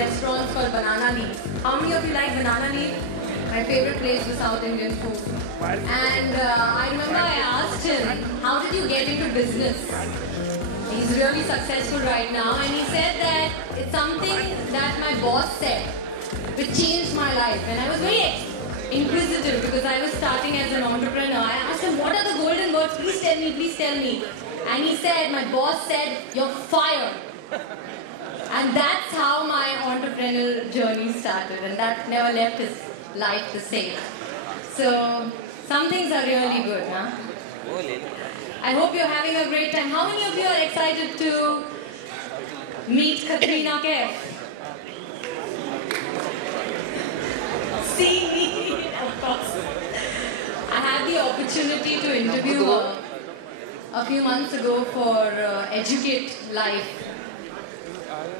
restaurants called Banana Leaf. How many of you like Banana Leaf? My favorite place for South Indian food. And I remember I asked him, how did you get into business? He's really successful right now, and he said that it's something that my boss said, which changed my life. And I was very inquisitive because I was starting as an entrepreneur. I asked him, what are the golden words? Please tell me, please tell me. And he said, my boss said, you're fired. And that's how my entrepreneurial journey started, and that never left his life the same. So, some things are really good, huh? I hope you're having a great time. How many of you are excited to meet Katrina Kaif? See me, of course. I had the opportunity to interview her a few months ago for Educate Life.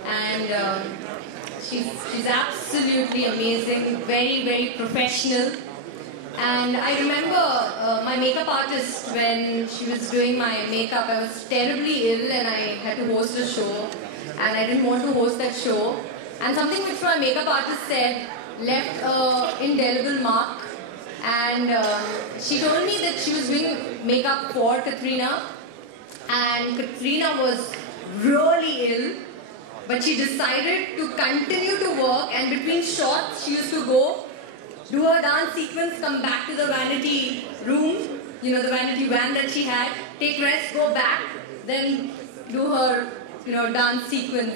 And she's absolutely amazing, very, very professional. And I remember my makeup artist, when she was doing my makeup, I was terribly ill and I had to host a show. And I didn't want to host that show. And something which my makeup artist said left an indelible mark. And she told me that she was doing makeup for Katrina. And Katrina was really ill. But she decided to continue to work, and between shots she used to go, do her dance sequence, come back to the vanity room, you know, the vanity van that she had, take rest, go back, then do her, you know, dance sequence.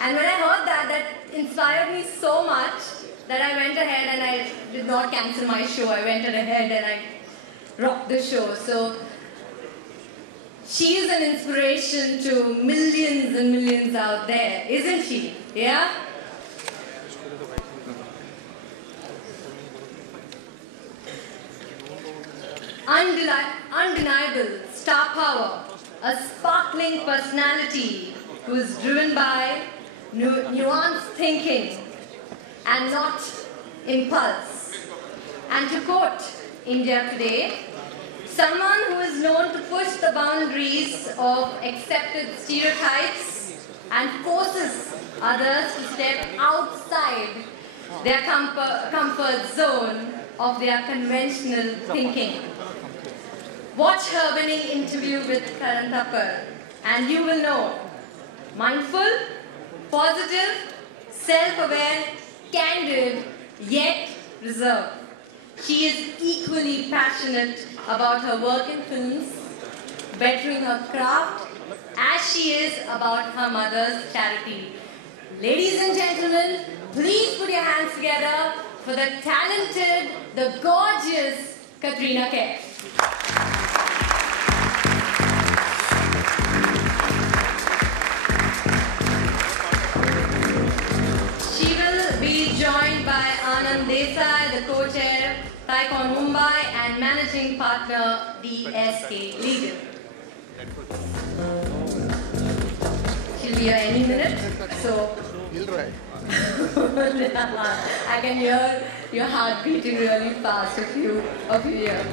And when I heard that, that inspired me so much that I went ahead and I did not cancel my show. I went ahead and I rocked the show. So she is an inspiration to millions and millions out there, isn't she? Yeah? Undeniable star power, a sparkling personality who is driven by nuanced thinking and not impulse. And to quote India Today, someone who is known to push the boundaries of accepted stereotypes and forces others to step outside their comfort zone of their conventional thinking. Watch her winning interview with Karan Thapar and you will know. Mindful, positive, self-aware, candid, yet reserved. She is equally passionate about her work in films, bettering her craft, as she is about her mother's charity. Ladies and gentlemen, please put your hands together for the talented, the gorgeous Katrina Kaif. She will be joined by Anand, Desai, the co-chair, TiEcon Mumbai, and managing partner, Desai Legal. She'll be here any minute, so I can hear your heart beating really fast if you hear.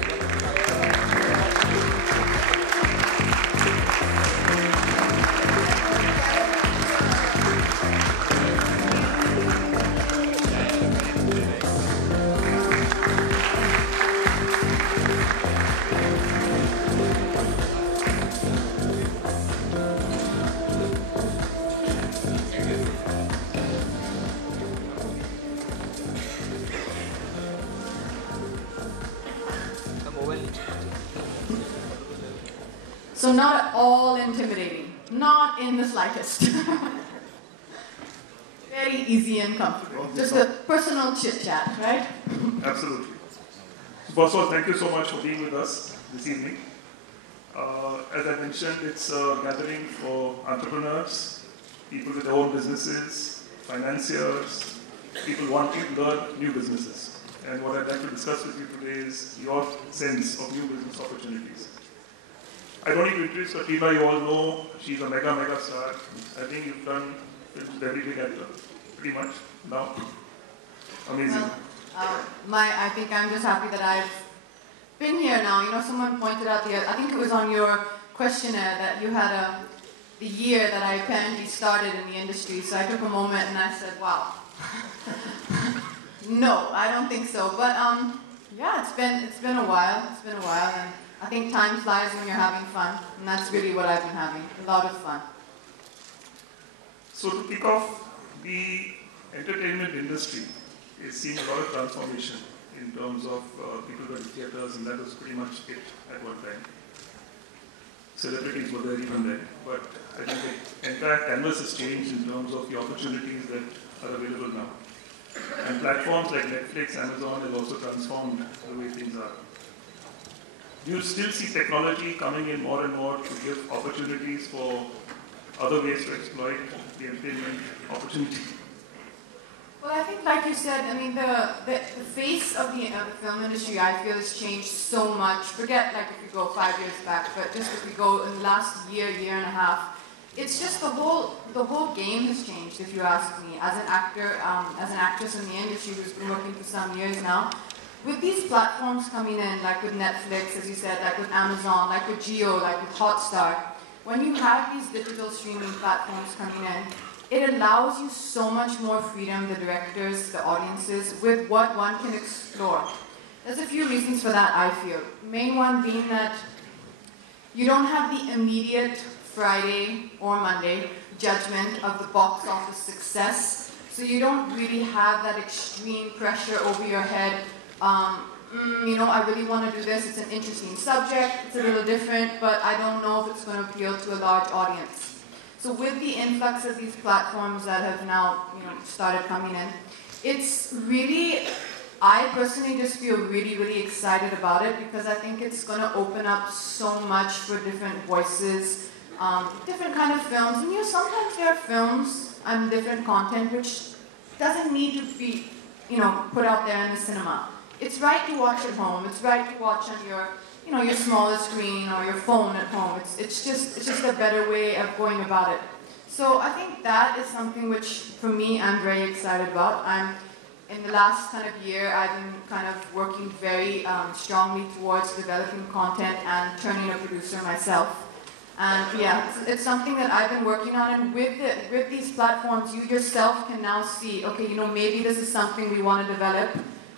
So not at all intimidating, not in the slightest. Very easy and comfortable. Just a personal chit-chat, right? Absolutely. First of all, thank you so much for being with us this evening. As I mentioned, it's a gathering for entrepreneurs, people with their own businesses, financiers, people wanting to learn new businesses. And what I'd like to discuss with you today is your sense of new business opportunities. I don't need to introduce Katrina, you all know she's a mega star. I think you've done films with every big actor, pretty much, now. Amazing. Well, I think I'm just happy that I've been here now. You know, someone pointed out I think it was on your questionnaire that you had the year that I apparently started in the industry. So I took a moment and I said, wow. No, I don't think so. But yeah, it's been a while. It's been a while, and I think time flies when you're having fun, and that's really what I've been having, a lot of fun. So to kick off, the entertainment industry is seeing a lot of transformation in terms of people going to theatres, and that was pretty much it at one time. Celebrities were there even then, but I think the entire canvas has changed in terms of the opportunities that are available now. And platforms like Netflix, Amazon have also transformed the way things are. Do you still see technology coming in more and more to give opportunities for other ways to exploit the entertainment opportunity? Well, I think, like you said, I mean, the face of the film industry, I feel, has changed so much. Forget, like, if you go 5 years back, but just if we go in the last year and a half, it's just the whole game has changed, if you ask me. As an actor, as an actress in the industry who's been working for some years now, with these platforms coming in, like with Netflix, as you said, like with Amazon, like with Jio, like with Hotstar, when you have these digital streaming platforms coming in, it allows you so much more freedom, the directors, the audiences, with what one can explore. There's a few reasons for that, I feel. Main one being that you don't have the immediate Friday or Monday judgment of the box office success, so you don't really have that extreme pressure over your head. You know, I really want to do this, it's an interesting subject, it's a little different, but I don't know if it's going to appeal to a large audience. So with the influx of these platforms that have now, you know, started coming in, it's really, I personally just feel really, really excited about it, because I think it's going to open up so much for different voices, different kind of films. And you know, sometimes there are films and different content which doesn't need to be, you know, put out there in the cinema. It's right to watch at home. It's right to watch on your, you know, your smaller screen or your phone at home. It's just a better way of going about it. So I think that is something which, for me, I'm very excited about. In the last kind of year, I've been kind of working very strongly towards developing content and turning a producer myself. And yeah, it's something that I've been working on, and with these platforms, you yourself can now see, okay, you know, maybe this is something we want to develop,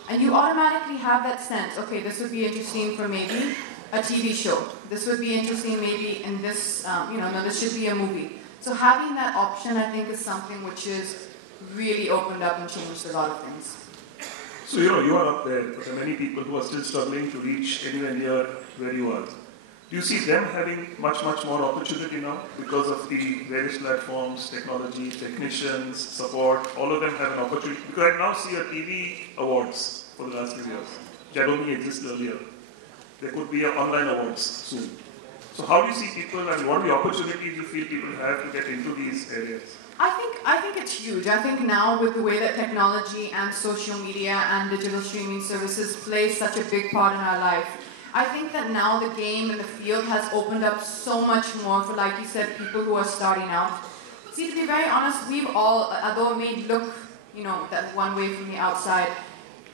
and you automatically have that sense, okay, this would be interesting for maybe a TV show. This would be interesting maybe in this, you know, no, this should be a movie. So having that option, I think, is something which is really opened up and changed a lot of things. So, you know, you are up there, but there are many people who are still struggling to reach anywhere near where you are. Do you see them having much more opportunity now because of the various platforms, technology, technicians, support? All of them have an opportunity. Because I now see a TV awards for the last few years, that only existed earlier. There could be an online awards soon. So how do you see people, and what are the opportunities you feel people have to get into these areas? I think it's huge. I think now, with the way that technology and social media and digital streaming services play such a big part in our life, I think that now the game and the field has opened up so much more for, like you said, people who are starting out. See, to be very honest, we've all, although it may look, you know, that one way from the outside,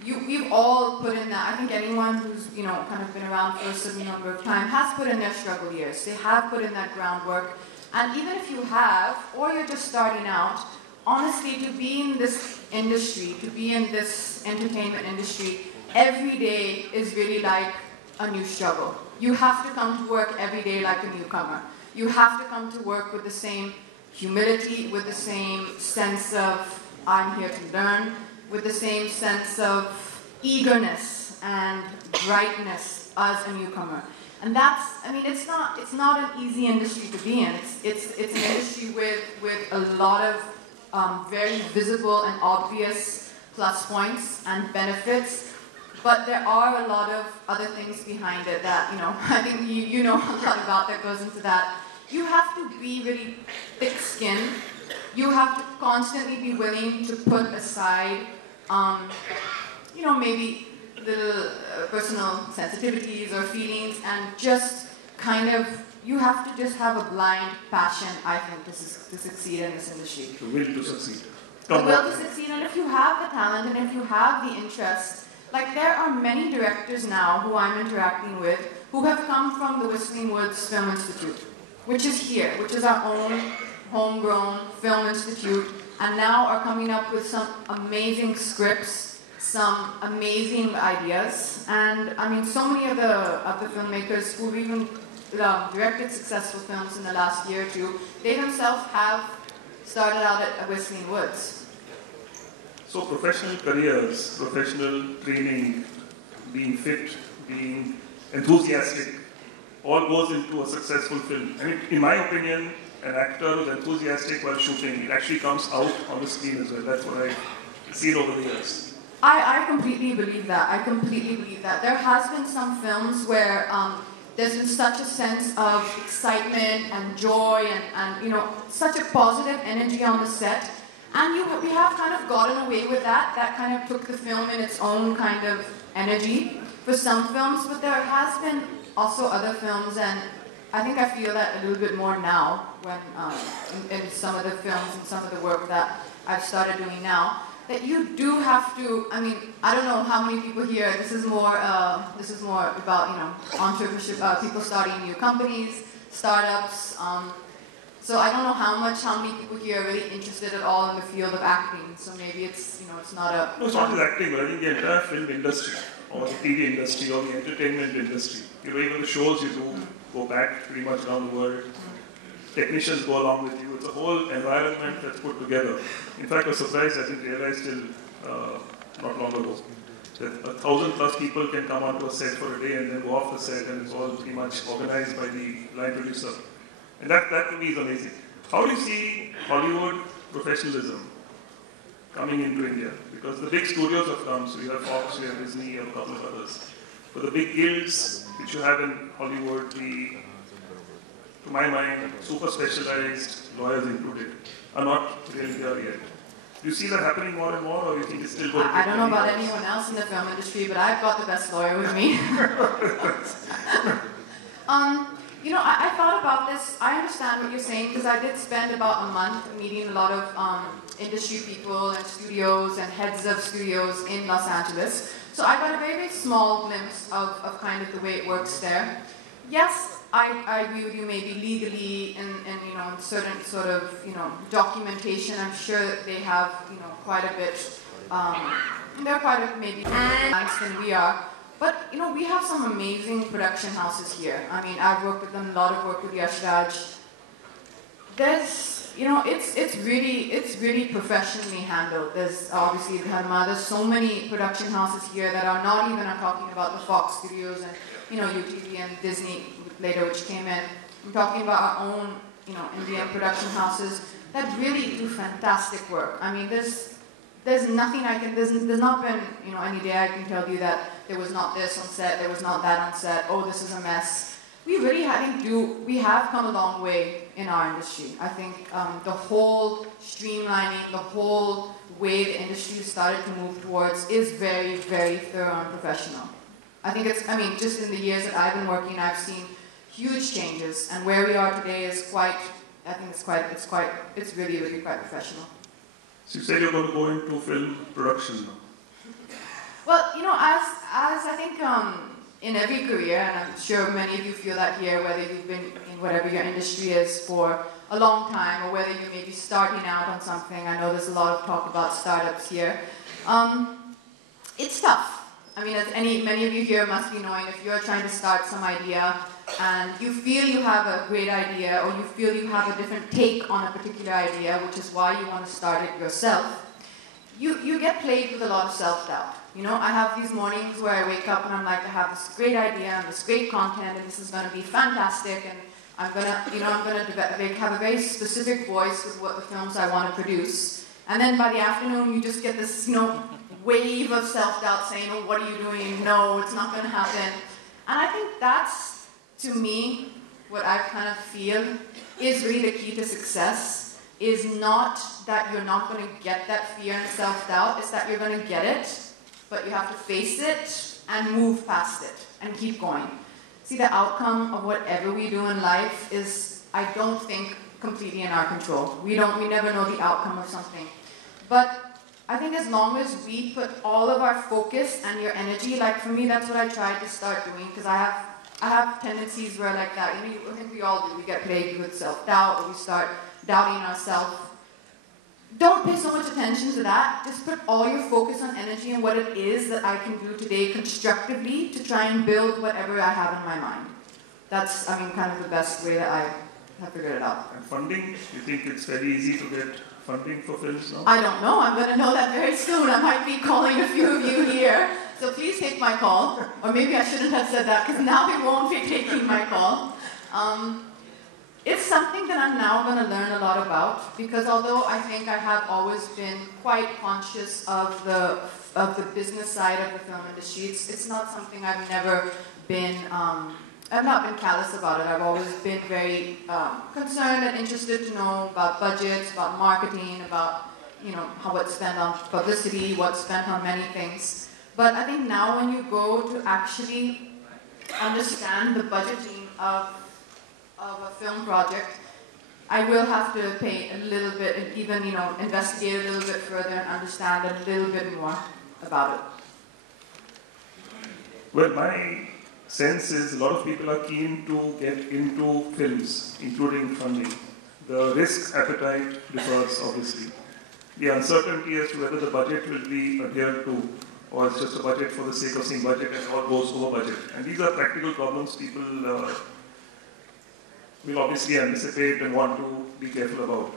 we've all put in that. I think anyone who's, you know, kind of been around for a certain number of time has put in their struggle years. They have put in that groundwork. And even if you have, or you're just starting out, honestly, to be in this industry, to be in this entertainment industry, every day is really like a new struggle. You have to come to work every day like a newcomer. You have to come to work with the same humility, with the same sense of, I'm here to learn, with the same sense of eagerness and brightness as a newcomer. And that's, I mean, it's not an easy industry to be in. It's an industry with a lot of very visible and obvious plus points and benefits. But there are a lot of other things behind it that, you know, I think you know a lot about that goes into that. You have to be really thick-skinned. You have to constantly be willing to put aside, you know, maybe little personal sensitivities or feelings, and just kind of, you have to just have a blind passion, I think, to succeed in this industry. The will to succeed. The will to succeed, and if you have the talent and if you have the interest, like there are many directors now who I'm interacting with who have come from the Whistling Woods Film Institute, which is here, which is our own homegrown film institute, and now are coming up with some amazing scripts, some amazing ideas, and I mean, so many of the filmmakers who've even directed successful films in the last year or two, they themselves have started out at Whistling Woods. So professional careers, professional training, being fit, being enthusiastic, all goes into a successful film. I mean, in my opinion, an actor who's enthusiastic while shooting, it actually comes out on the screen as well. That's what I've seen over the years. I completely believe that. I completely believe that. There has been some films where there's been such a sense of excitement and joy and you know, such a positive energy on the set. And we have kind of gotten away with that. That kind of took the film in its own kind of energy for some films, but there has been also other films, and I think I feel that a little bit more now when in some of the films and some of the work that I've started doing now, that you do have to, I mean, I don't know how many people here, this is more about, you know, entrepreneurship, people starting new companies, startups, so I don't know how many people here are really interested at all in the field of acting, so maybe it's, you know, it's not a... No, it's not just acting, but I think the entire film industry, or the TV industry, or the entertainment industry, you know, even the shows you do go back pretty much around the world. Technicians go along with you. It's a whole environment that's put together. In fact, I was surprised, I didn't realize till not long ago, that 1,000+ people can come onto a set for a day and then go off the set, and it's all pretty much organized by the line producer. And that to me is amazing. How do you see Hollywood professionalism coming into India? Because the big studios have come, so you have Fox, you have Disney, you have a couple of others. But the big guilds which you have in Hollywood, to my mind, super specialized, lawyers included, are not really there yet. Do you see that happening more and more, or do you think it's still going to be? I don't know about anyone else in the film industry, but I've got the best lawyer with me. You know, I thought about this. I understand what you're saying, because I did spend about a month meeting a lot of industry people and studios and heads of studios in Los Angeles. So I got a very, very small glimpse of kind of the way it works there. Yes, I agree with you, maybe legally and you know, in certain sort of, you know, documentation, I'm sure that they have, you know, quite a bit, they're quite a maybe advanced than we are. But, you know, we have some amazing production houses here. I mean, I've worked with them, a lot of work with Yash Raj. There's, you know, it's really professionally handled. There's obviously there's so many production houses here that are not even, I'm talking about the Fox Studios and, you know, UTV and Disney later, which came in. I'm talking about our own, you know, Indian production houses that really do fantastic work. I mean, there's nothing there's not been, you know, any day I can tell you that there was not this on set, there was not that on set, oh, this is a mess. We really, we have come a long way in our industry. I think the whole streamlining, the whole way the industry started to move towards is very, very thorough and professional. I think just in the years that I've been working, I've seen huge changes, and where we are today is it's really, really quite professional. So you said you're going to go into film production now. Well, you know, as I think in every career, and I'm sure many of you feel that here, whether you've been in whatever your industry is for a long time, or whether you may be starting out on something. I know there's a lot of talk about startups here. It's tough. I mean, as many of you here must be knowing, if you're trying to start some idea and you feel you have a great idea, or you feel you have a different take on a particular idea, which is why you want to start it yourself, you get plagued with a lot of self-doubt. You know, I have these mornings where I wake up and I'm like, I have this great idea and this great content, and this is going to be fantastic, and I'm going to have a very specific voice with what the films I want to produce. And then by the afternoon, you just get this, you know, wave of self-doubt saying, oh, what are you doing? No, it's not going to happen. And I think that's, to me, what I kind of feel is really the key to success, is not that you're not going to get that fear and self-doubt, it's that you're going to get it, but you have to face it and move past it and keep going. See, the outcome of whatever we do in life is, I don't think, completely in our control. We never know the outcome of something. But I think as long as we put all of our focus and your energy, like for me, that's what I tried to start doing, because I have I have tendencies where like that, I think we all do. We get plagued with self-doubt, or we start doubting ourselves. Don't pay so much attention to that. Just put all your focus and energy on what it is that I can do today constructively to try and build whatever I have in my mind. That's, kind of the best way that I have figured it out. And funding, you think it's very easy to get funding for films now? I don't know. I'm going to know that very soon. I might be calling a few of you here. So please take my call. Or maybe I shouldn't have said that, because now they won't be taking my call. It's something that I'm now going to learn a lot about, because although I think I have always been quite conscious of the business side of the film industry, it's not something I've never been, I've not been callous about it. I've always been very concerned and interested to know about budgets, about marketing, about, how what's spent on publicity, what's spent on many things. But I think now when you go to actually understand the budgeting of a film project, I will have to pay a little bit and even, investigate a little bit further and understand a little bit more about it. Well, my sense is a lot of people are keen to get into films, including funding. The risk appetite differs, obviously. The uncertainty as to whether the budget will be adhered to, or it's just a budget for the sake of saying budget and all goes over budget. And these are practical problems people will obviously anticipate and want to be careful about.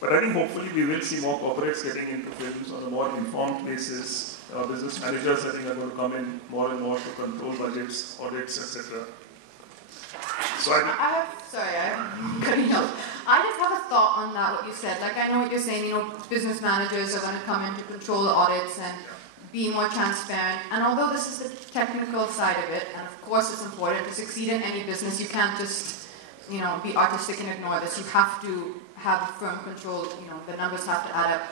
But I think hopefully we will see more corporates getting into films on a more informed basis. Business managers, I think, are going to come in more and more to control budgets, audits, etc. So I'm cutting out. I just have a thought on that, what you said. Like, I know what you're saying, business managers are going to come in to control the audits and be more transparent. And although this is the technical side of it, and of course it's important to succeed in any business, you can't just be artistic and ignore this. You have to have firm control, the numbers have to add up.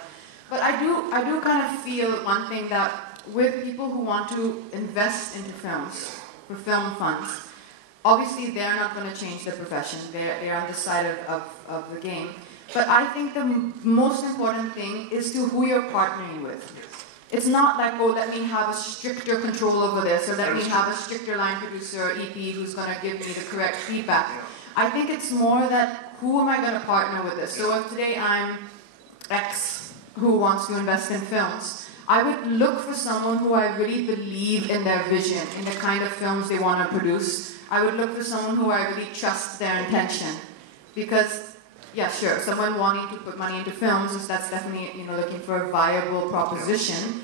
But I do kind of feel one thing, that with people who want to invest into films, for film funds, obviously they're not going to change their profession. They're on this side of the game. But I think the most important thing is to who you're partnering with. It's not like, let me have a stricter control over this, or let me have a stricter line producer or EP who's going to give me the correct feedback. I think it's more that, who am I going to partner with this? So if today I'm X who wants to invest in films, I would look for someone who I really believe in their vision, in the kind of films they want to produce. I would look for someone who I really trust their intention. Because, yeah, sure, someone wanting to put money into films, that's definitely, looking for a viable proposition.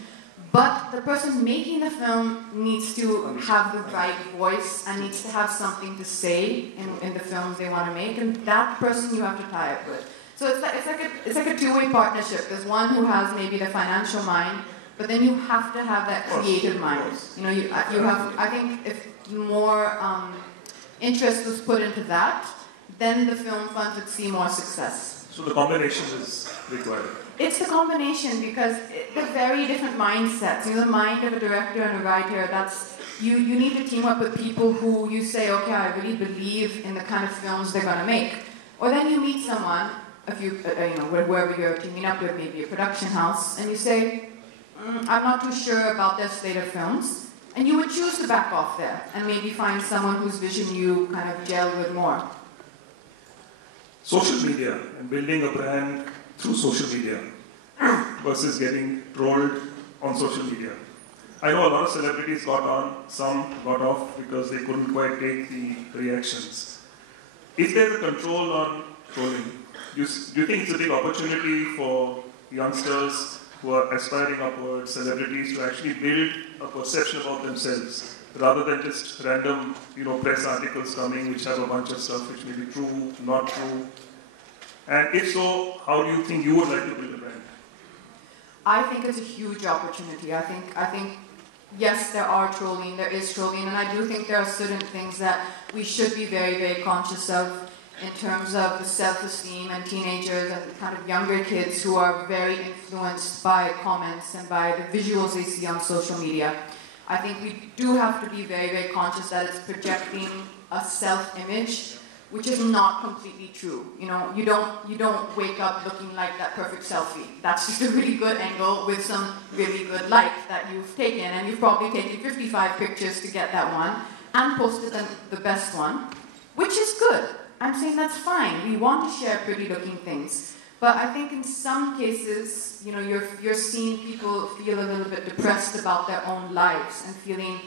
But the person making the film needs to have the right voice and needs to have something to say in the films they want to make, and that person you have to tie up with. So it's like a two-way partnership. There's one who has maybe the financial mind, but then you have to have that creative mind. You have. I think if more interest was put into that, then the film funds would see more success. So the combination is required. It's the combination, because they're very different mindsets. The mind of a director and a writer, you need to team up with people who you say, okay, I really believe in the kind of films they're going to make. Or then you meet someone, wherever you're teaming up with, maybe a production house, and you say, I'm not too sure about their slate of films. And you would choose to back off there and maybe find someone whose vision you kind of gel with more. Social media and building a brand through social media versus getting trolled on social media. I know a lot of celebrities got on, some got off because they couldn't quite take the reactions. Is there a control on trolling? Do you think it's a big opportunity for youngsters who are aspiring upwards, celebrities, to actually build a perception about themselves rather than just random, press articles coming which have a bunch of stuff which may be true, not true? And if so, how do you think you would like to build a brand? I think it's a huge opportunity. I think yes, there is trolling, and I do think there are certain things that we should be very, very conscious of in terms of the self-esteem and teenagers and kind of younger kids who are very influenced by comments and by the visuals they see on social media. I think we do have to be very, very conscious that it's projecting a self-image which is not completely true. You don't wake up looking like that perfect selfie. That's just a really good angle with some really good light that you've taken, and you've probably taken 55 pictures to get that one. and posted the best one, which is good. I'm saying that's fine. We want to share pretty looking things. But I think in some cases, you're seeing people feel a little bit depressed about their own lives and feeling,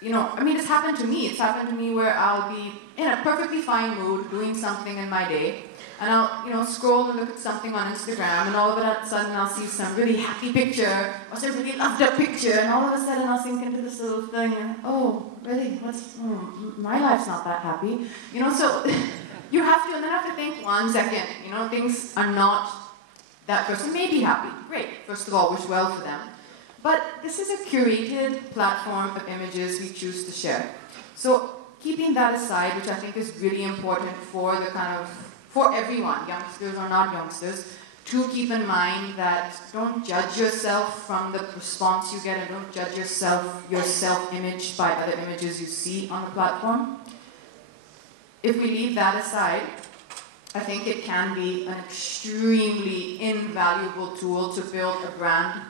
it's happened to me. It's happened to me where I'll be in a perfectly fine mood doing something in my day, and I'll, scroll and look at something on Instagram, and all of a sudden I'll see some really happy picture, or some really loved up picture, and all of a sudden I'll sink into this little thing, and oh, really? My life's not that happy. So you have to, and then have to think 1 second, things are not, that person may be happy. Great, first of all, wish well for them. But this is a curated platform of images we choose to share. So keeping that aside, which I think is really important for for everyone, youngsters or not youngsters, to keep in mind that don't judge yourself from the response you get, and don't judge your self-image by other images you see on the platform. If we leave that aside, I think it can be an extremely invaluable tool to build a brand,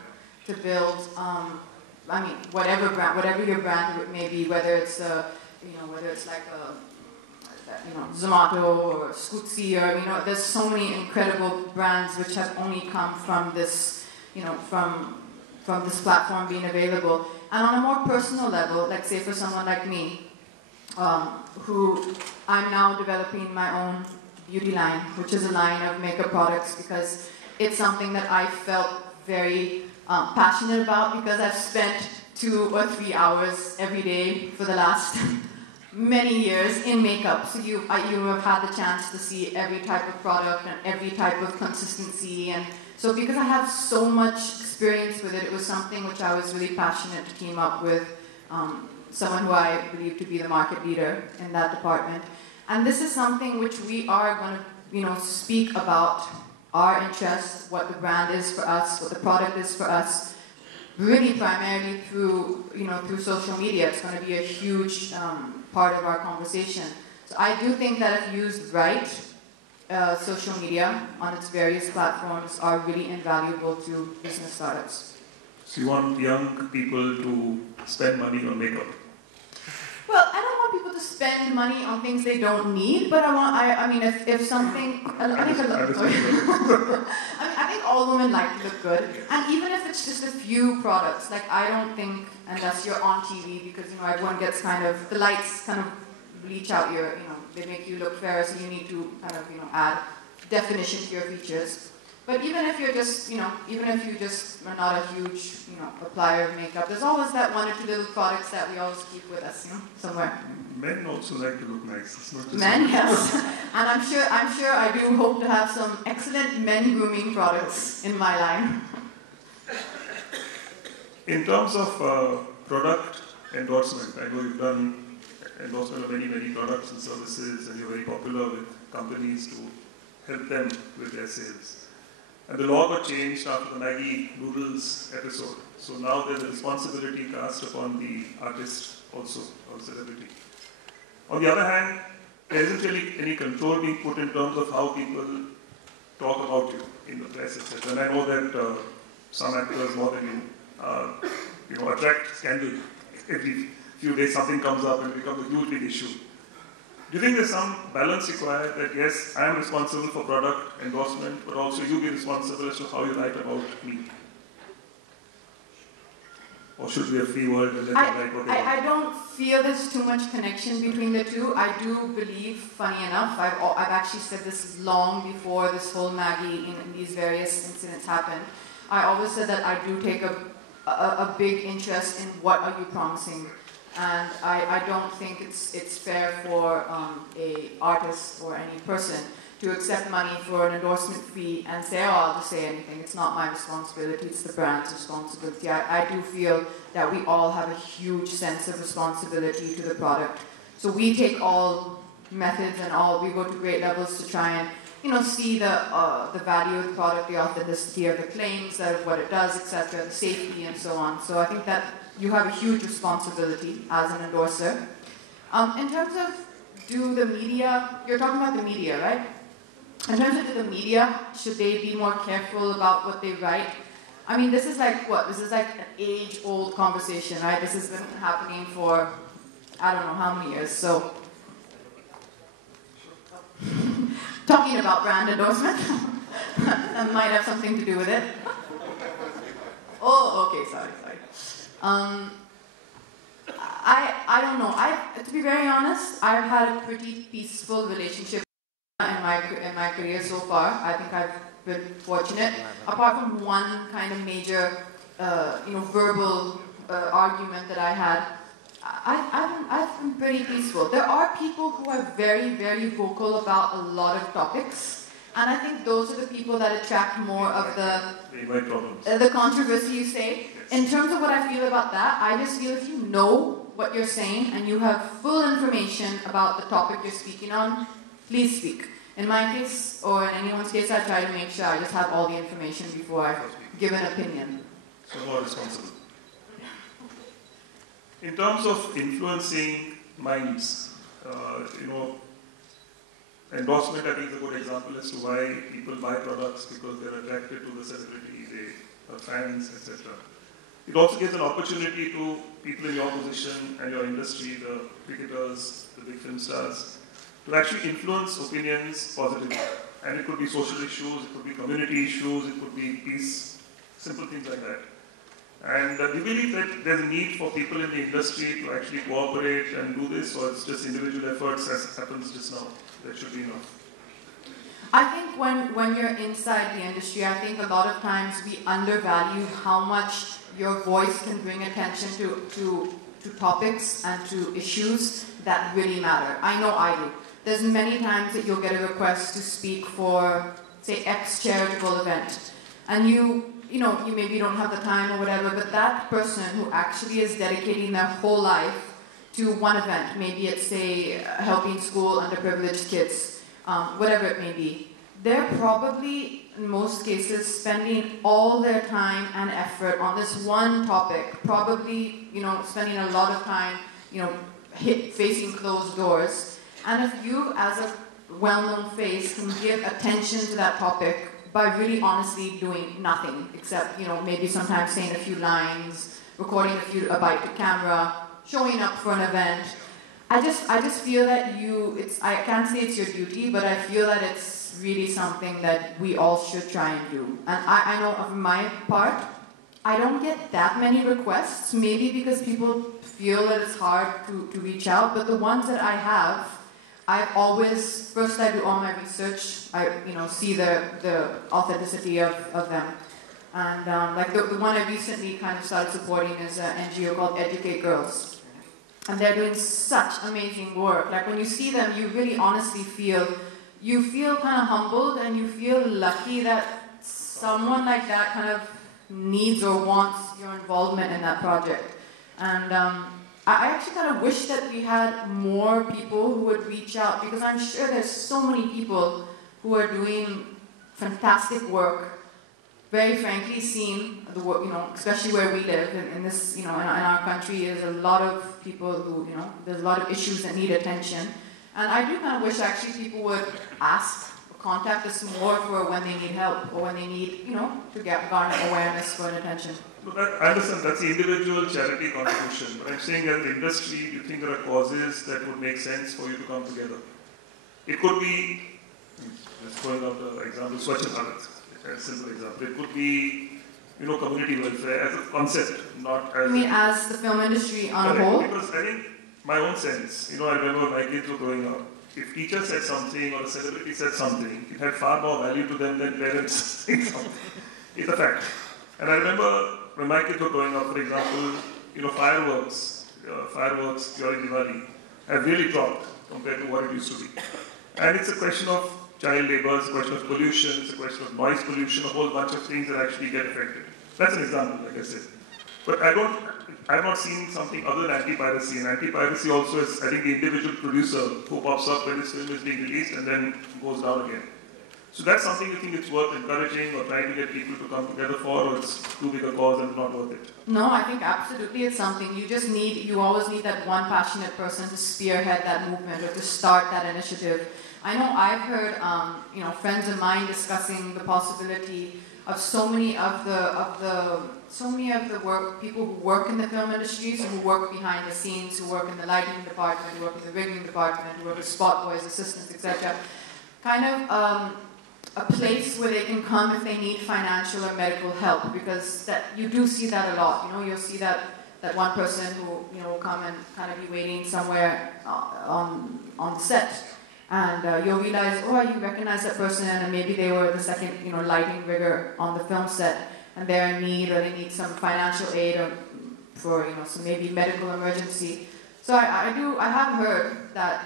to build, whatever your brand may be, whether it's like Zomato or Scootsie, or there's so many incredible brands which have only come from this, from this platform being available. And on a more personal level, like say for someone like me, who I'm now developing my own beauty line, which is a line of makeup products, because it's something that I felt very passionate about, because I've spent 2 or 3 hours every day for the last many years in makeup. So you have had the chance to see every type of product and every type of consistency. And so because I have so much experience with it, it was something which I was really passionate to team up with someone who I believe to be the market leader in that department. And this is something which we are going to, speak about our interests, what the brand is for us, what the product is for us, really primarily through social media. It's going to be a huge part of our conversation. So I do think that if used right, social media on its various platforms are really invaluable to business startups. So you want young people to spend money on makeup? Well, I don't want people to spend money on things they don't need, but if something, I think all women like to look good, and even if it's just a few products, like I don't think, unless you're on TV, because everyone gets the lights kind of bleach out they make you look fairer, so you need to add definition to your features. But even if you're just, even if you just are not a huge, applier of makeup, there's always that 1 or 2 little products that we always keep with us, somewhere. Men also like to look nice. It's not just men, yes. And I'm sure I do hope to have some excellent men grooming products in my line. In terms of product endorsement, I know you've done endorsement of many, many products and services, and you're very popular with companies to help them with their sales. And the law got changed after the Maggie noodles episode. So now there's a responsibility cast upon the artist also, or celebrity. On the other hand, there isn't really any control being put in terms of how people talk about you in the press, etc. And I know that some actors more than you, attract scandal. Every few days something comes up and it becomes a huge big issue. Do you think there's some balance required that, yes, I am responsible for product endorsement, but also you be responsible as to how you write about me? Or should we be a free world and let them write what they want? I don't feel there's too much connection between the two. I do believe, funny enough, I've actually said this long before this whole Maggie in these various incidents happened. I always said that I do take a big interest in what are you promising. And I don't think it's fair for a artist or any person to accept money for an endorsement fee and say, oh, I'll just say anything. It's not my responsibility, it's the brand's responsibility. I do feel that we all have a huge sense of responsibility to the product. So we take all methods and we go to great levels to try and see the value of the product, the authenticity of the claims, of what it does, etc., the safety and so on. So I think that you have a huge responsibility as an endorser. In terms of do the media, you're talking about the media, right? In terms of the media, should they be more careful about what they write? I mean, this is like what? This is like an age-old conversation, right? This has been happening for I don't know how many years. So, talking about brand endorsement, that might have something to do with it. Oh, okay, sorry. I don't know. To be very honest, I've had a pretty peaceful relationship in my career so far. I think I've been fortunate. Apart from one kind of major, verbal argument that I had, I've been pretty peaceful. There are people who are very, very vocal about a lot of topics, and I think those are the people that attract more of the controversy, you say. In terms of what I feel about that, I just feel if you know what you're saying and you have full information about the topic you're speaking on, please speak. In my case, or in anyone's case, I try to make sure I just have all the information before I give an opinion. So more responsible. In terms of influencing minds, endorsement I think is a good example as to why people buy products because they're attracted to the celebrity, they are fans, etc. It also gives an opportunity to people in your position and your industry, the cricketers, the big film stars, to actually influence opinions positively. And it could be social issues, it could be community issues, it could be peace, simple things like that. And we believe that there's a need for people in the industry to actually cooperate and do this, or it's just individual efforts as happens just now. That should be enough. I think when you're inside the industry, I think a lot of times we undervalue how much your voice can bring attention to topics and to issues that really matter. I know I do. There's many times that you'll get a request to speak for, say, X charitable event, and you maybe don't have the time or whatever, but that person who actually is dedicating their whole life to one event, maybe it's, say, helping school underprivileged kids, whatever it may be, they're probably, in most cases, spending all their time and effort on this one topic, probably, spending a lot of time, facing closed doors. And if you, as a well-known face, can give attention to that topic by really honestly doing nothing, except, maybe sometimes saying a few lines, recording a bite to camera, showing up for an event, I just feel that I can't say it's your duty, but I feel that it's really something that we all should try and do. And I know of my part, I don't get that many requests, maybe because people feel that it's hard to reach out, but the ones that I have, first I do all my research, I see the authenticity of them. And the one I recently kind of started supporting is an NGO called Educate Girls. And they're doing such amazing work. Like when you see them, you really honestly feel kind of humbled, and you feel lucky that someone like that kind of needs or wants your involvement in that project. And I actually kind of wish that we had more people who would reach out, because I'm sure there's so many people who are doing fantastic work, very frankly seen the work, especially where we live in this, in our country, there's a lot of people who, there's a lot of issues that need attention. And I do kind of wish actually people would ask or contact us more for when they need help or when they need, to garner awareness for attention. I understand that's the individual charity contribution, but I'm saying as the industry, do you think there are causes that would make sense for you to come together? It could be, let's go out the example, Swachh Bharat, a simple example. It could be, community welfare as a concept, not as... You mean as the film industry on a whole? Because I think my own sense, I remember my kids were growing up. If teacher said something or a celebrity said something, it had far more value to them than parents saying something. It's a fact. And I remember when my kids were growing up, for example, fireworks during Diwali have really dropped compared to what it used to be. And it's a question of child labor, it's a question of pollution, it's a question of noise pollution, a whole bunch of things that actually get affected. That's an example, like I said. But I've not seen something other than anti-piracy. And anti-piracy also is, I think, the individual producer who pops up when this film is being released and then goes down again. So that's something you think it's worth encouraging or trying to get people to come together for, or it's too big a cause and it's not worth it? No, I think absolutely it's something. You always need that one passionate person to spearhead that movement or to start that initiative. I know I've heard, friends of mine discussing the possibility of so many of the people who work in the film industry, so who work behind the scenes, who work in the lighting department, who work in the rigging department, who work as spot boys, assistants, etc. Kind of a place where they can come if they need financial or medical help, because that you do see that a lot. You'll see that one person who will come and kind of be waiting somewhere on the set, and you'll realize, oh, you recognize that person, and maybe they were the second lighting rigger on the film set, and they're in need, or they need some financial aid, or for some maybe medical emergency. So I have heard that.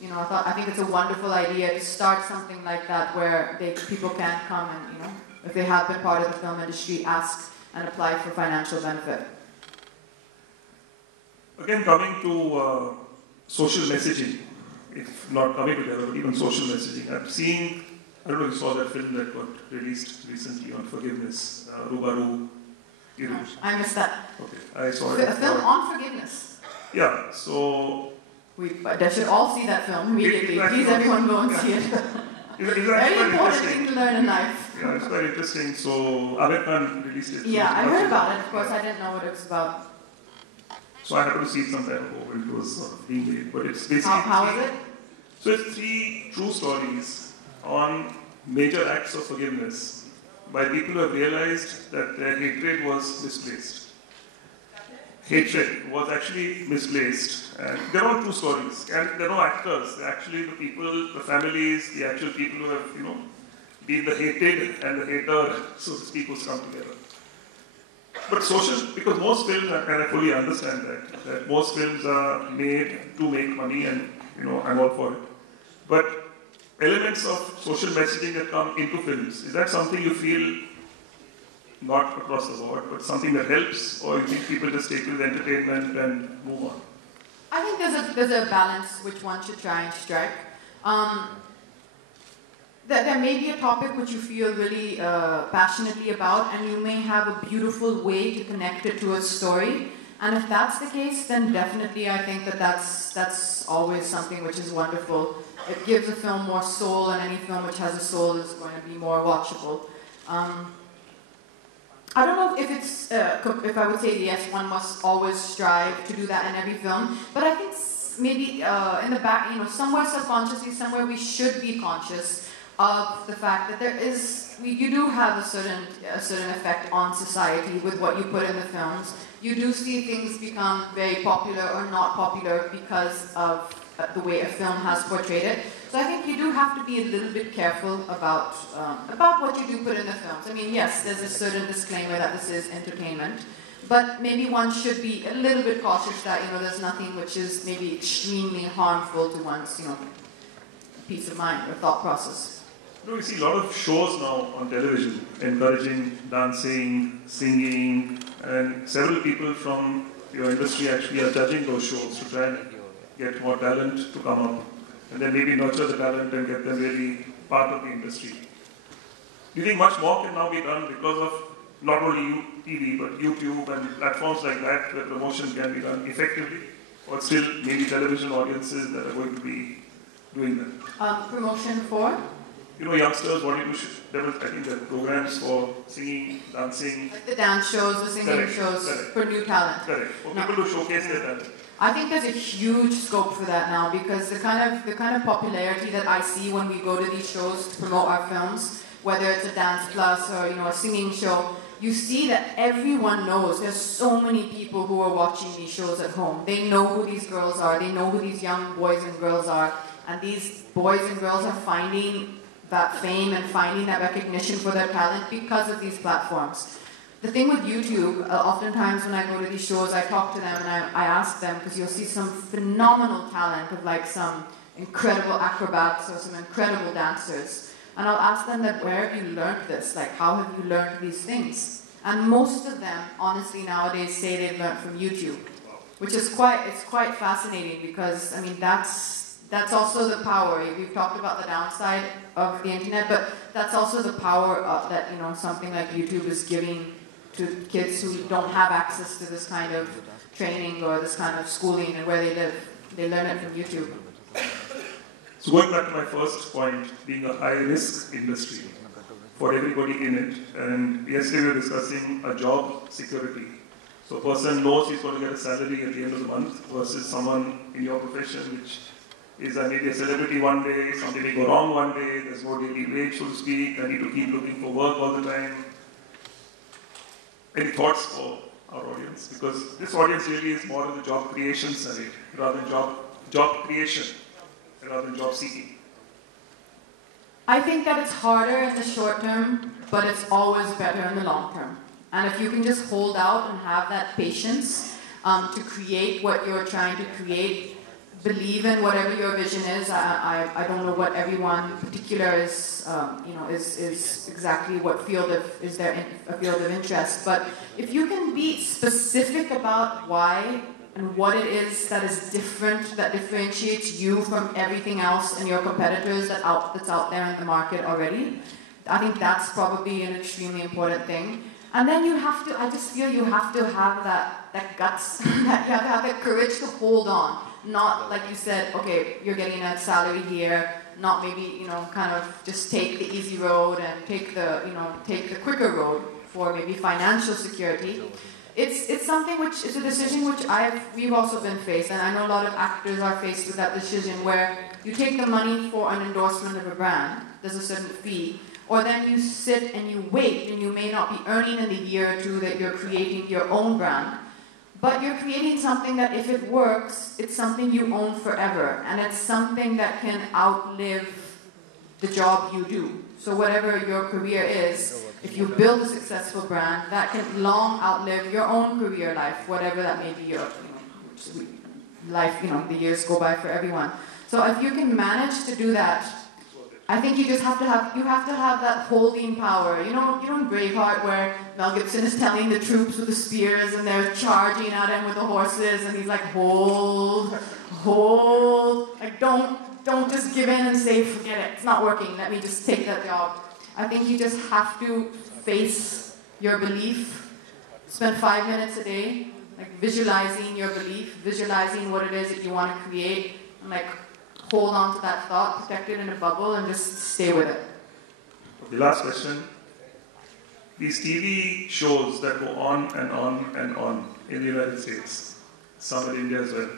I think it's a wonderful idea to start something like that where people can come and, if they have been part of the film industry, ask and apply for financial benefit. Again, coming to social messaging, if not coming together, but even social messaging. I'm seeing, I don't know if you saw that film that got released recently on forgiveness, Rubaru. I missed that. Okay, I saw it. A film on forgiveness? Yeah, so... They should all see that film immediately. Please, everyone, go and see it. Very important thing to learn in life. Yeah, it's very interesting. So, Amir Khan released it. Yeah, I heard about it. Of course, I didn't know what it was about. So I happened to see it some time ago when it was sort of being made. But it's basically... How is it? So it's 3 true stories on major acts of forgiveness by people who have realized that their hatred was misplaced. Hatred was actually misplaced. And they're all true stories. And they're no actors. They're actually the people, the families, the actual people who have, been the hated and the hater, so to speak, who's come together. But social, because most films, and I fully understand that most films are made to make money, and I'm all for it. But elements of social messaging that come into films, is that something you feel not across the board, but something that helps, or you think people just take it as entertainment and move on? I think there's a balance which one should try and strike. There may be a topic which you feel really passionately about, and you may have a beautiful way to connect it to a story. And if that's the case, then definitely I think that's always something which is wonderful. It gives a film more soul, and any film which has a soul is going to be more watchable. I don't know if it's if I would say yes, one must always strive to do that in every film, but I think maybe in the back, somewhere subconsciously, somewhere we should be conscious of the fact that you do have a certain effect on society with what you put in the films. You do see things become very popular or not popular because of the way a film has portrayed it. So I think you do have to be a little bit careful about what you do put in the films. I mean, yes, there's a certain disclaimer that this is entertainment, but maybe one should be a little bit cautious that there's nothing which is maybe extremely harmful to one's peace of mind or thought process. We see a lot of shows now on television encouraging dancing, singing, and several people from your industry actually are judging those shows to try and get more talent to come up, and then maybe nurture the talent and get them really part of the industry. Do you think much more can now be done because of not only TV, but YouTube and platforms like that, where promotion can be done effectively, or still maybe television audiences that are going to be doing that? Promotion for? Youngsters wanting to develop, I think, the programs for singing, dancing. Like the dance shows, the singing shows for new talent. Correct. For people to showcase their talent. I think there's a huge scope for that now, because the kind of popularity that I see when we go to these shows to promote our films, whether it's a dance plus or a singing show, you see that everyone knows. There's so many people who are watching these shows at home. They know who these girls are. They know who these young boys and girls are, and these boys and girls are finding that fame and finding that recognition for their talent because of these platforms. The thing with YouTube, oftentimes when I go to these shows, I talk to them and I ask them, because you'll see some phenomenal talent of like some incredible acrobats or some incredible dancers. And I'll ask them that, where have you learned this? Like, how have you learned these things? And most of them, honestly, nowadays say they've learned from YouTube, which is quite fascinating, because, I mean, that's also the power. We've talked about the downside of the internet, but that's also the power that something like YouTube is giving to kids who don't have access to this kind of training or this kind of schooling and where they live. They learn it from YouTube. So going back to my first point, being a high-risk industry for everybody in it, and yesterday we were discussing a job security. So a person knows he's going to get a salary at the end of the month versus someone in your profession which is maybe a celebrity one day, something may go wrong one day, there's no daily wage, so to speak, I need to keep looking for work all the time. Any thoughts for our audience? Because this audience really is more on the job creation side rather than job creation rather than job seeking. I think that it's harder in the short term, but it's always better in the long term. And if you can just hold out and have that patience to create what you're trying to create, believe in whatever your vision is. I don't know what everyone in particular is, is exactly what field is their a field of interest. But if you can be specific about why and what it is that is different, that differentiates you from everything else and your competitors that's out there in the market already, I think that's probably an extremely important thing. And then you have to, I just feel you have to have that guts, that you have to have that courage to hold on. Not like you said, okay, you're getting a salary here, not maybe, kind of just take the easy road and take the quicker road for maybe financial security. It's something which is a decision which we've also been faced, and I know a lot of actors are faced with that decision where you take the money for an endorsement of a brand, there's a certain fee, or then you sit and you wait, and you may not be earning in the year or two that you're creating your own brand, but you're creating something that if it works, it's something you own forever, and it's something that can outlive the job you do. So whatever your career is, if you build a successful brand, that can long outlive your own career life, whatever that may be your life, the years go by for everyone. So if you can manage to do that, I think you just have to have that holding power. You know in Braveheart where Mel Gibson is telling the troops with the spears and they're charging at him with the horses and he's like, hold, like don't just give in and say, forget it, it's not working, let me just take that job. I think you just have to face your belief, spend 5 minutes a day, like visualizing your belief, visualizing what it is that you want to create, and like hold on to that thought, protect it in a bubble, and just stay with it. The last question. These TV shows that go on and on and on in the United States, some in India as well.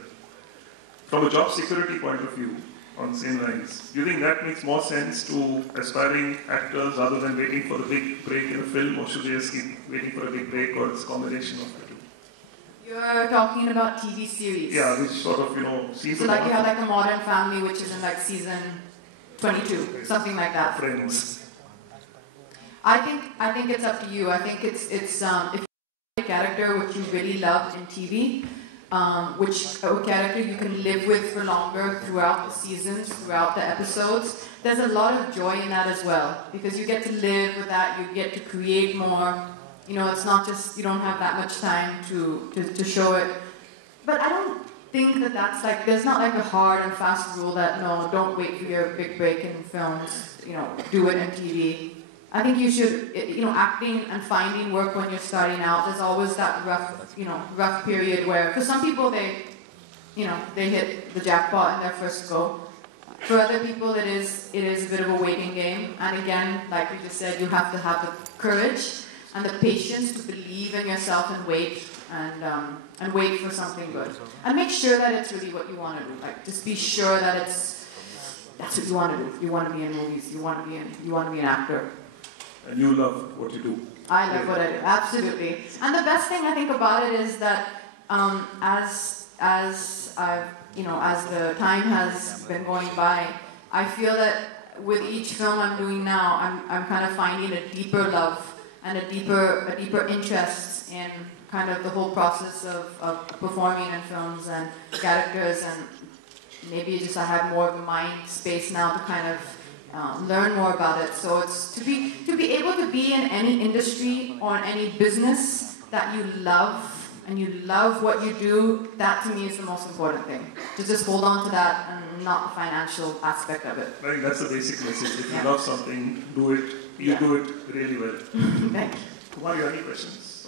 From a job security point of view, on the same lines, do you think that makes more sense to aspiring actors rather than waiting for the big break in a film, or should they just keep waiting for a big break, or it's a combination of the two? You're talking about TV series. Yeah, which sort of, seems so like you have like a Modern Family, which is in like season 22, something like that. Friends. I think it's up to you. I think it's if you have a character which you really love in TV, which a character you can live with for longer throughout the seasons, throughout the episodes, there's a lot of joy in that as well, because you get to live with that, you get to create more. It's not just, you don't have that much time to show it. But I don't think that's like, there's not like a hard and fast rule that, no, don't wait for your big break in films, do it in TV. I think you should, acting and finding work when you're starting out, there's always that rough period where, for some people they hit the jackpot in their first go. For other people it is a bit of a waiting game. And again, like we just said, you have to have the courage and the patience to believe in yourself and wait and wait for something good. And make sure that it's really what you want to do. Like just be sure that that's what you want to do. You want to be in movies, you want to be an actor. And you love what you do. I love what I do, absolutely. And the best thing I think about it is that as the time has been going by, I feel that with each film I'm doing now, I'm kind of finding a deeper love and a deeper interest in kind of the whole process of performing in films and characters, and maybe just I have more of a mind space now to kind of learn more about it. So it's to be able to be in any industry or in any business that you love and you love what you do, that to me is the most important thing. To just hold on to that and not the financial aspect of it. I think that's the basic message. If you love something, do it. You do it really well. Thank you. Kumar, you have any questions?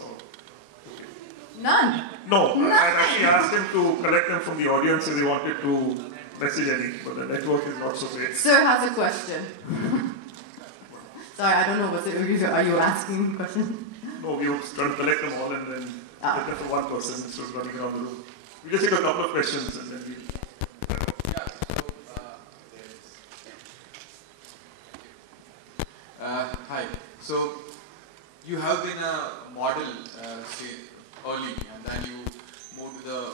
None. No, I actually asked him to collect them from the audience if they wanted to message Eddie, but the network is not so great. Sir has a question. Sorry, I don't know what's it. Are you asking a question? No, we were trying to collect them all and then get them for one person instead of running around the room. We just take a couple of questions and then we. Hi. So you have been a model, say, early, and then you moved to the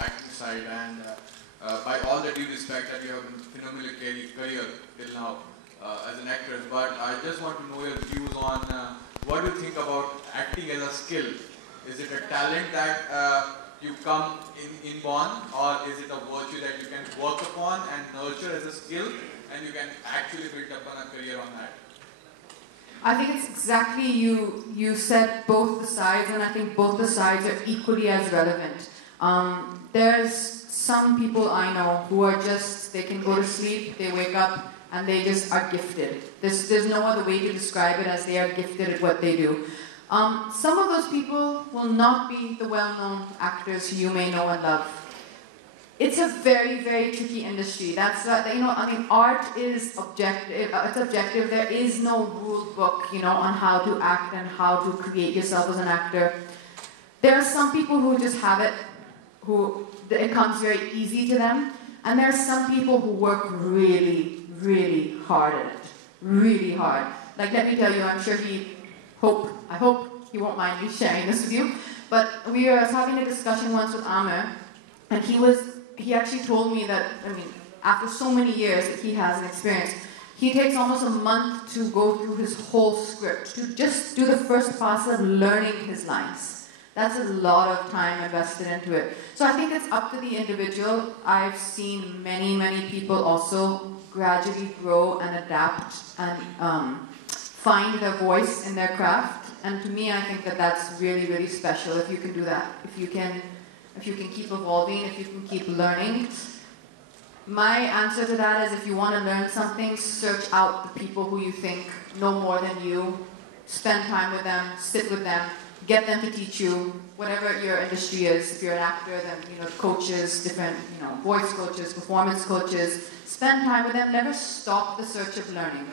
acting side, and by all the due respect that you have been phenomenal career till now as an actress, but I just want to know your views on what do you think about acting as a skill? Is it a talent that you come inborn, or is it a virtue that you can work upon and nurture as a skill, and you can actually build up on a career on that? I think it's exactly you said both the sides, and I think both the sides are equally as relevant. There's some people I know who are just, they can go to sleep, they wake up, and they just are gifted. There's no other way to describe it as they are gifted at what they do. Some of those people will not be the well-known actors who you may know and love. It's a very, very tricky industry. That's art is objective. It's objective. There is no rule book, on how to act and how to create yourself as an actor. There are some people who just have it, who it comes very easy to them, and there are some people who work really, really hard at it, really hard. Like, let me tell you, I'm sure I hope he won't mind me sharing this with you, but I was having a discussion once with Amir, and he actually told me that, after so many years that he has an experience, he takes almost a month to go through his whole script, to just do the first pass of learning his lines. That's a lot of time invested into it. So I think it's up to the individual. I've seen many, many people also gradually grow and adapt and find their voice in their craft. And to me, I think that that's really, really special if you can do that. If you can keep evolving, if you can keep learning. My answer to that is, if you want to learn something, search out the people who you think know more than you, spend time with them, sit with them, get them to teach you, whatever your industry is. If you're an actor, then, coaches, different, voice coaches, performance coaches, spend time with them, never stop the search of learning.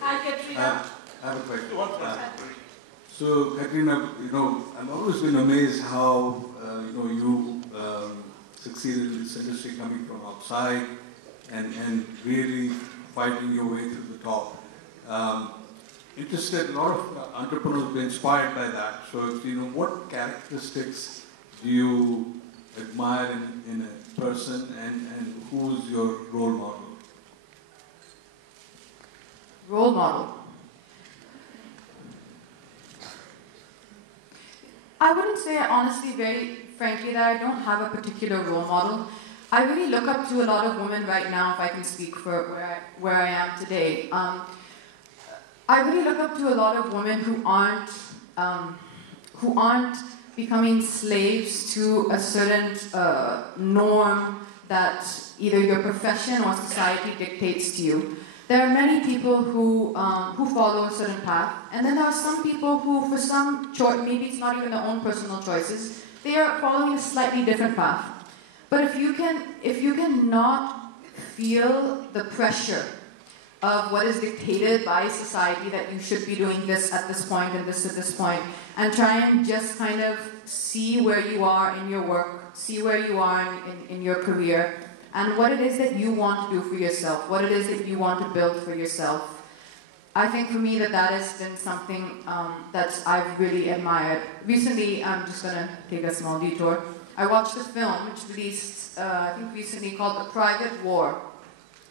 Hi, Katrina. I have a question. So, Katrina, I've always been amazed how, you succeeded in this industry coming from outside and really fighting your way to the top. Interested, a lot of entrepreneurs have been inspired by that. So, what characteristics do you admire in a person, and who's your role model? Role model. I wouldn't say, honestly, very frankly, that I don't have a particular role model. I really look up to a lot of women right now, if I can speak for where I am today. I really look up to a lot of women who aren't becoming slaves to a certain norm that either your profession or society dictates to you. There are many people who follow a certain path, and then there are some people who, for some choice, maybe it's not even their own personal choices, they are following a slightly different path. But if you can not feel the pressure of what is dictated by society, that you should be doing this at this point and this at this point, and try and just kind of see where you are in your work, see where you are in your career, and what it is that you want to do for yourself, what it is that you want to build for yourself. I think for me that has been something that I've really admired. Recently, I'm just going to take a small detour. I watched a film which released, I think recently, called The Private War.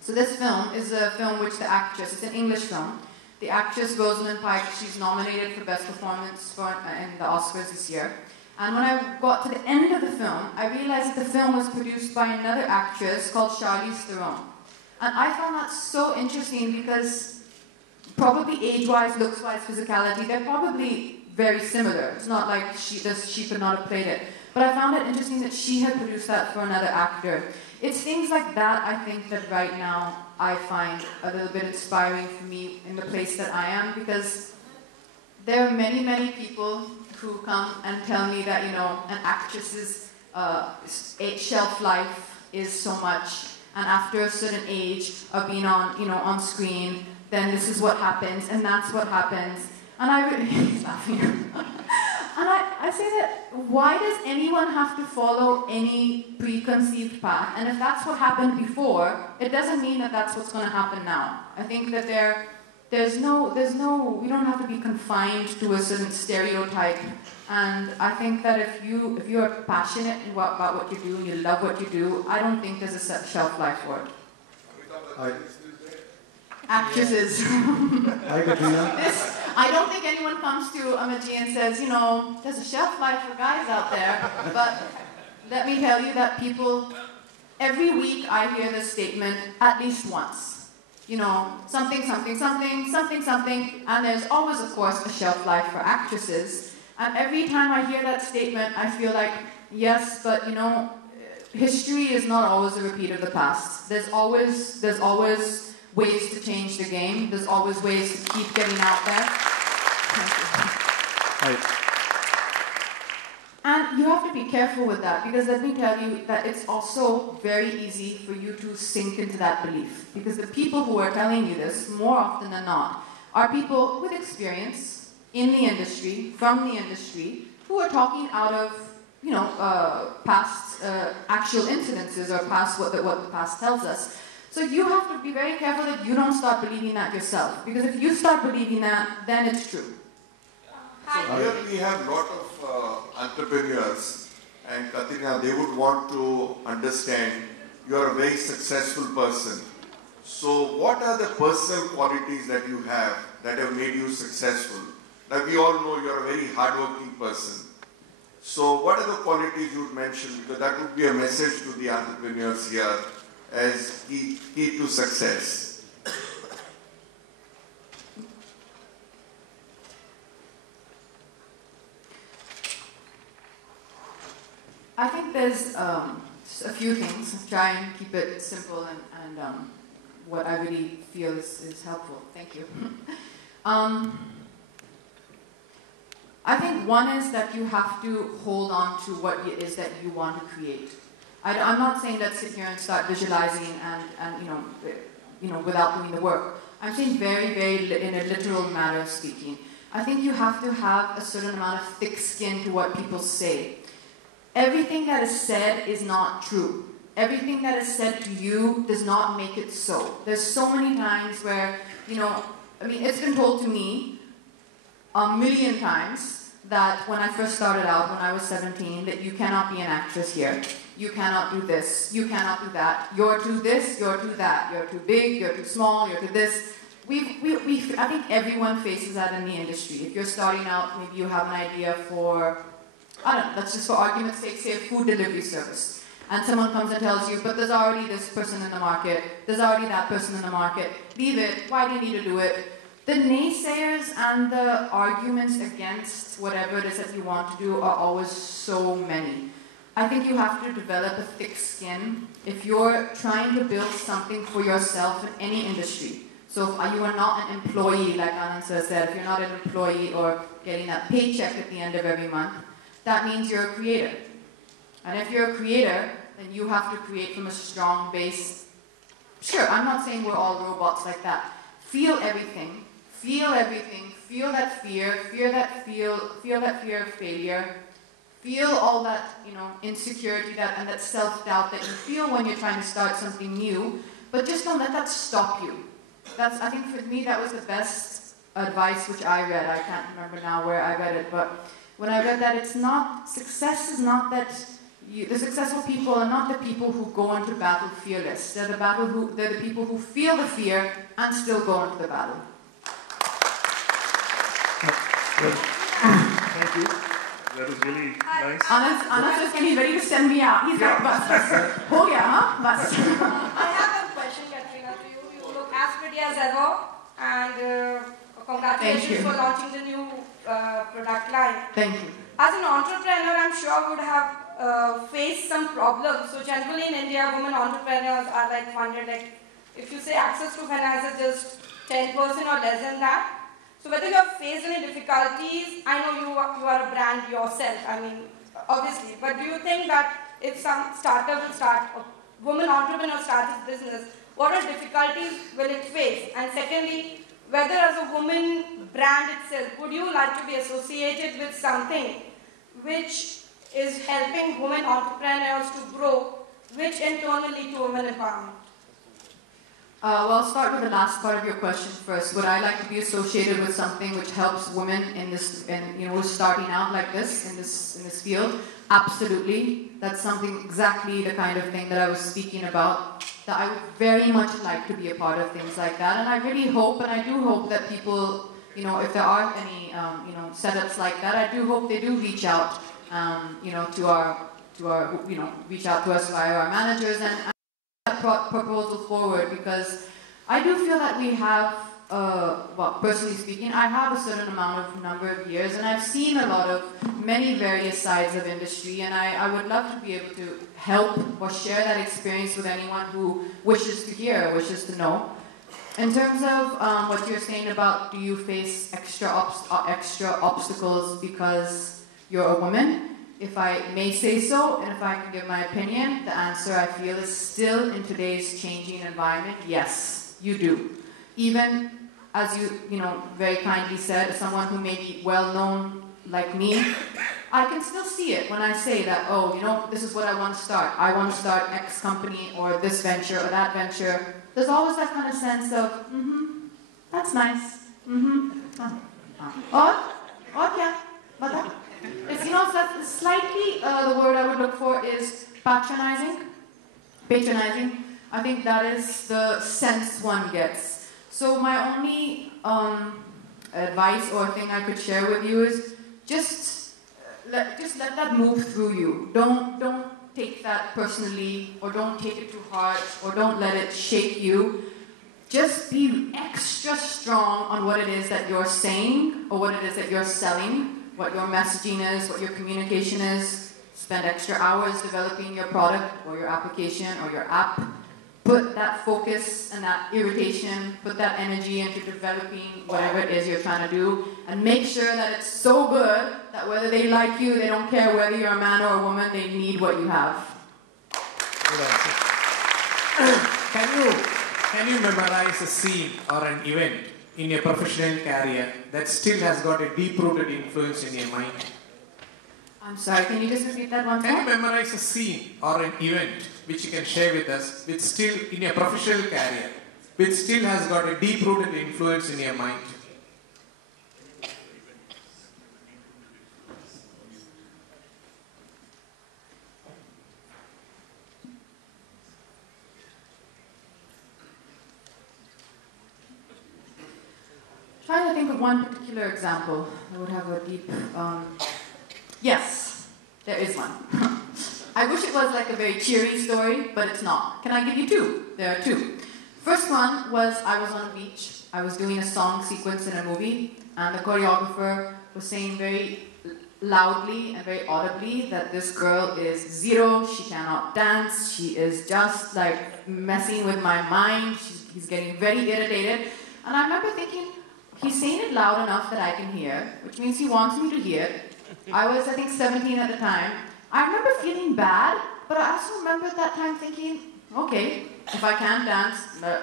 So this film is a film which the actress, it's an English film. The actress Rosamund Pike, she's nominated for Best Performance in the Oscars this year. And when I got to the end of the film, I realized that the film was produced by another actress called Charlize Theron. And I found that so interesting because probably age-wise, looks-wise, physicality, they're probably very similar. It's not like she could not have played it. But I found it interesting that she had produced that for another actor. It's things like that, I think, that right now I find a little bit inspiring for me in the place that I am, because there are many, many people who come and tell me that, an actress's shelf life is so much, and after a certain age of being on, on screen, then this is what happens, and that's what happens. And he's laughing. And I say that, why does anyone have to follow any preconceived path? And if that's what happened before, it doesn't mean that that's what's going to happen now. I think that we don't have to be confined to a certain stereotype. And I think that if you are passionate about what you do, you love what you do, I don't think there's a shelf life for it. Actresses. Hi, Katrina. I don't think anyone comes to Amaji and says, there's a shelf life for guys out there. But let me tell you that every week I hear this statement at least once. Something, something, something, something, something. And there's always, of course, a shelf life for actresses. And every time I hear that statement, I feel like, yes, but history is not always a repeat of the past. There's always ways to change the game. There's always ways to keep getting out there. Hi. And you have to be careful with that, because let me tell you that it's also very easy for you to sink into that belief. Because the people who are telling you this, more often than not, are people with experience in the industry, from the industry, who are talking out of, past actual incidences or past what the past tells us. So you have to be very careful that you don't start believing that yourself. Because if you start believing that, then it's true. So here we have a lot of entrepreneurs, and Katrina, they would want to understand you are a very successful person. So what are the personal qualities that you have that have made you successful? Now we all know you are a very hardworking person. So what are the qualities you would mention? Because that would be a message to the entrepreneurs here as key to success. I think there's a few things. Try and keep it simple and what I really feel is helpful. Thank you. I think one is that you have to hold on to what it is that you want to create. I'm not saying that sit here and start visualizing and without doing the work. I'm saying very, very in a literal manner of speaking. I think you have to have a certain amount of thick skin to what people say. Everything that is said is not true. Everything that is said to you does not make it so. There's so many times where, it's been told to me a million times that when I first started out, when I was 17, that you cannot be an actress here. You cannot do this. You cannot do that. You're too this, you're too that. You're too big, you're too small, you're too this. I think everyone faces that in the industry. If you're starting out, maybe you have an idea for, let's just for argument's sake, say a food delivery service. And someone comes and tells you, but there's already this person in the market, there's already that person in the market, leave it, why do you need to do it? The naysayers and the arguments against whatever it is that you want to do are always so many. I think you have to develop a thick skin if you're trying to build something for yourself in any industry. So if you are not an employee, like Anand said, if you're not an employee or getting that paycheck at the end of every month, that means you're a creator. And if you're a creator, then you have to create from a strong base. Sure, I'm not saying we're all robots like that. Feel everything. Feel everything. Feel that fear. Feel that fear of failure. Feel all that, insecurity and that self-doubt that you feel when you're trying to start something new. But just don't let that stop you. I think for me that was the best advice which I read. I can't remember now where I read it, but when I read that success is not that the successful people are not the people who go into battle fearless. They're the people who feel the fear and still go into the battle. Thank you. That was really nice. Anand's just getting ready to send me out. He's like, bus. Oh yeah, huh? Bus. I have a question, Katrina, to you. You look as pretty as ever, and congratulations for launching the new product line. Thank you. As an entrepreneur, I'm sure would have faced some problems. So generally in India, women entrepreneurs are funded, if you say access to finance is just 10% or less than that. So whether you have faced any difficulties, I know you are a brand yourself, obviously, but do you think that if some startup will start woman entrepreneur starts his business, what are difficulties will it face? And secondly, whether as a woman brand itself, would you like to be associated with something which is helping women entrepreneurs to grow, which in turn will lead to women empowerment? Well, I'll start with the last part of your question first. Would I like to be associated with something which helps women in this, who's starting out like this in this field? Absolutely. That's something exactly the kind of thing that I was speaking about. That I would very much like to be a part of things like that, and I really hope, and I do hope that people, if there are any, setups like that, I do hope they do reach out, to our, reach out to us via our managers and that proposal forward, because I do feel that we have, personally speaking, I have a certain number of years, and I've seen a lot of many various sides of industry, and I would love to be able to help or share that experience with anyone who wishes to hear, wishes to know. In terms of what you're saying about do you face extra obstacles because you're a woman, if I may say so, and if I can give my opinion, the answer I feel is still in today's changing environment, yes, you do. Even as you very kindly said, as someone who may be well known like me, I can still see it when I say that, this is what I want to start. I want to start X company or this venture or that venture. There's always that kind of sense of, that's nice. Yeah, but that. It's, that's slightly, the word I would look for is patronizing. I think that is the sense one gets. So my only advice or thing I could share with you is just let that move through you. Don't take that personally, or don't take it too hard, or don't let it shake you. Just be extra strong on what it is that you're saying, or what it is that you're selling, what your messaging is, what your communication is. Spend extra hours developing your product or your application or your app. Put that focus and that irritation, put that energy into developing whatever it is you're trying to do, and make sure that it's so good that whether they like you, they don't care whether you're a man or a woman, they need what you have. Can you memorize a scene or an event in your professional career that still has got a deep-rooted influence in your mind? I'm sorry, can you just repeat that once more? Can you memorize a scene or an event which you can share with us, which still, in your professional career, which still has got a deep-rooted influence in your mind? Trying to think of one particular example that would have a deep, yes, there is one. I wish it was like a very cheery story, but it's not. Can I give you two? There are two. First one was I was on a beach. I was doing a song sequence in a movie, and the choreographer was saying very loudly and very audibly that this girl is zero, she cannot dance, she is just like messing with my mind, he's getting very irritated. And I remember thinking, he's saying it loud enough that I can hear, which means he wants me to hear. I was, I think, 17 at the time. I remember feeling bad, but I also remember at that time thinking, okay, if I can't dance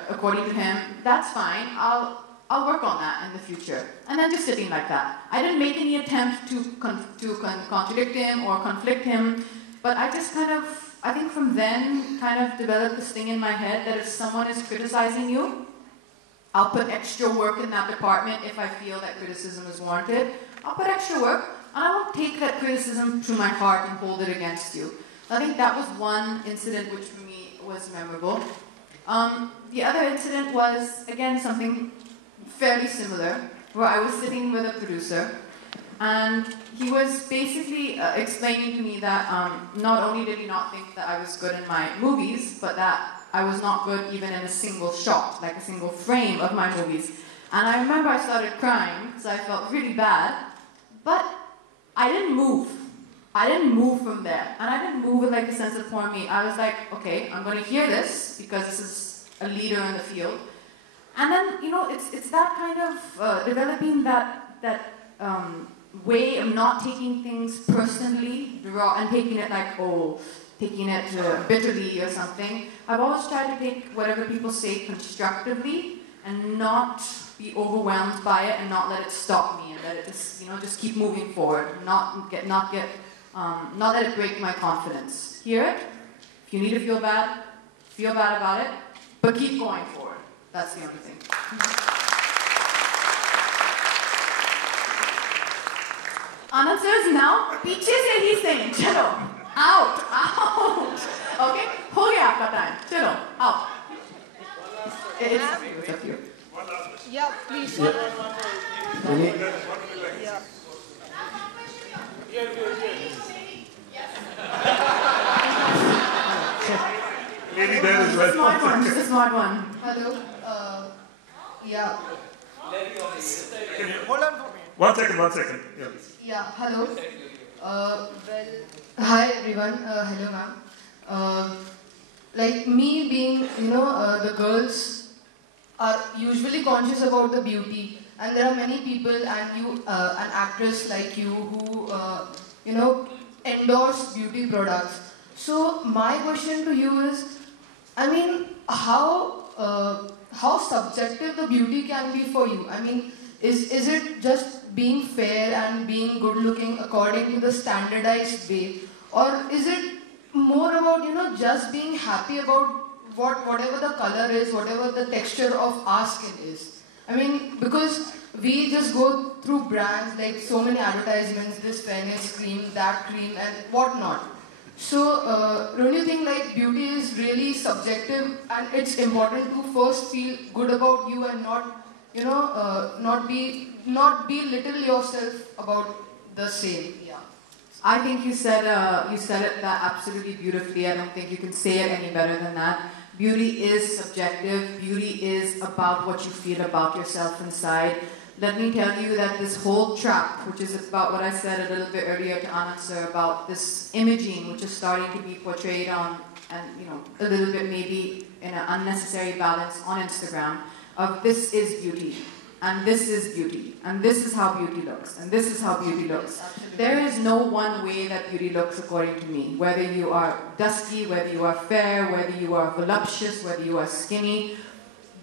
according to him, that's fine. I'll work on that in the future. And then just sitting like that. I didn't make any attempt to contradict him or conflict him, but I just kind of, I think from then, kind of developed this thing in my head that if someone is criticizing you, I'll put extra work in that department if I feel that criticism is warranted. I'll put extra work, and I won't take that criticism to my heart and hold it against you. So I think that was one incident which for me was memorable. The other incident was, again, something fairly similar, where I was sitting with a producer, and he was basically explaining to me that not only did he not think that I was good in my movies, but that I was not good even in a single shot, like a single frame of my movies. And I remember I started crying, so I felt really bad, but I didn't move. I didn't move from there. And I didn't move with like a sense of poor me. I was like, okay, I'm going to hear this, because this is a leader in the field. And then, it's that kind of developing that way of not taking things personally and taking it like, oh, taking it bitterly or something. I've always tried to take whatever people say constructively and not be overwhelmed by it and not let it stop me and let it just, just keep moving forward. Not let it break my confidence. Hear it. If you need to feel bad about it, but keep going forward. That's the only thing. Anand sir is now पीछे से he's saying चलो out. Okay, हो गया आपका time. चलो out. It's up to you. Yeah, please. Lady there as well. Smart one. She's a smart one. Hello. Yeah. Hold on for me. One second. Yeah. Yeah. Hello. Hi everyone. Hello ma'am. Like me being, the girls are usually conscious about the beauty, and there are many people, and you, an actress like you, who, endorse beauty products. So my question to you is, I mean, how subjective the beauty can be for you? I mean, is it just being fair and being good looking according to the standardized way, or is it more about just being happy about whatever the color is, whatever the texture of our skin is? I mean, because we just go through brands like so many advertisements, this fairness cream, that cream, and whatnot. So, don't you think like beauty is really subjective, and it's important to first feel good about you and not belittle yourself about the same? Yeah. I think you said it that absolutely beautifully. I don't think you can say it any better than that. Beauty is subjective. Beauty is about what you feel about yourself inside. Let me tell you that this whole trap, which is about what I said a little bit earlier to Anand sir about this imaging, which is starting to be portrayed on, and a little bit maybe in an unnecessary balance on Instagram, of this is beauty, and this is beauty, and this is how beauty looks, and this is how beauty looks. There is no one way that beauty looks according to me. Whether you are dusky, whether you are fair, whether you are voluptuous, whether you are skinny,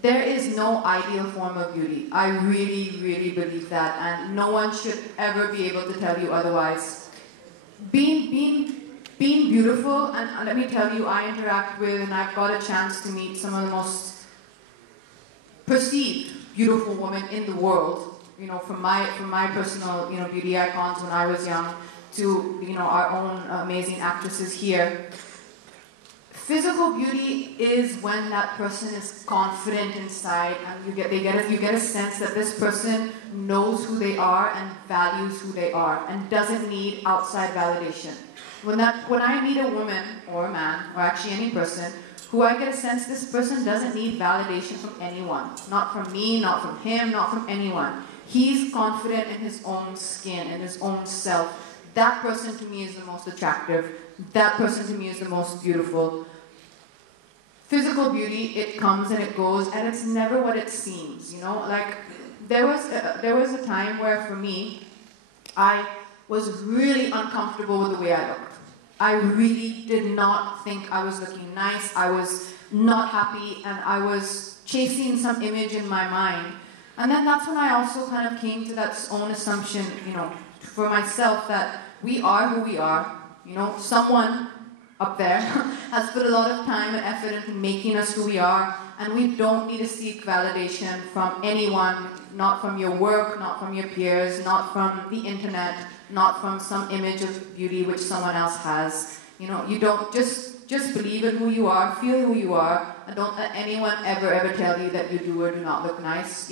there is no ideal form of beauty. I really, really believe that, and no one should ever be able to tell you otherwise. Being beautiful, and let me tell you, I interact with, and I've got a chance to meet some of the most perceived beautiful women in the world. From my personal, beauty icons when I was young, to our own amazing actresses here. Physical beauty is when that person is confident inside, and you get a sense that this person knows who they are and values who they are, and doesn't need outside validation. When I meet a woman or a man, or actually any person, who I get a sense this person doesn't need validation from anyone, not from me, not from him, not from anyone. He's confident in his own skin, in his own self. That person to me is the most attractive. That person to me is the most beautiful. Physical beauty, it comes and it goes, and it's never what it seems, Like, there was a time where, for me, I was really uncomfortable with the way I looked. I really did not think I was looking nice. I was not happy, and I was chasing some image in my mind. And then that's when I also kind of came to that own assumption, for myself, that we are who we are. Someone up there has put a lot of time and effort into making us who we are, and we don't need to seek validation from anyone, not from your work, not from your peers, not from the internet, not from some image of beauty which someone else has. You don't just believe in who you are, feel who you are, and don't let anyone ever tell you that you do or do not look nice.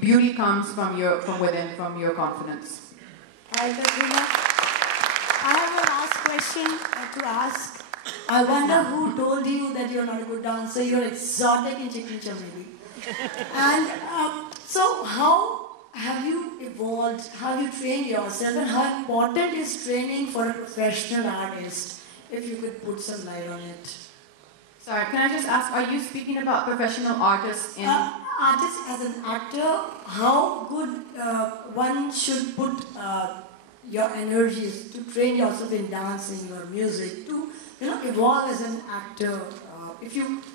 Beauty comes from within, from your confidence. Hi, Katrina. I have a last question to ask. I wonder who told you that you're not a good dancer, you're exotic in signature maybe. And so how have you evolved, how have you trained yourself, and how important is training for a professional artist? If you could put some light on it. Sorry, can I just ask, are you speaking about professional artists in... Artist as an actor, how good one should put your energies to train yourself in dancing or music, to evolve as an actor?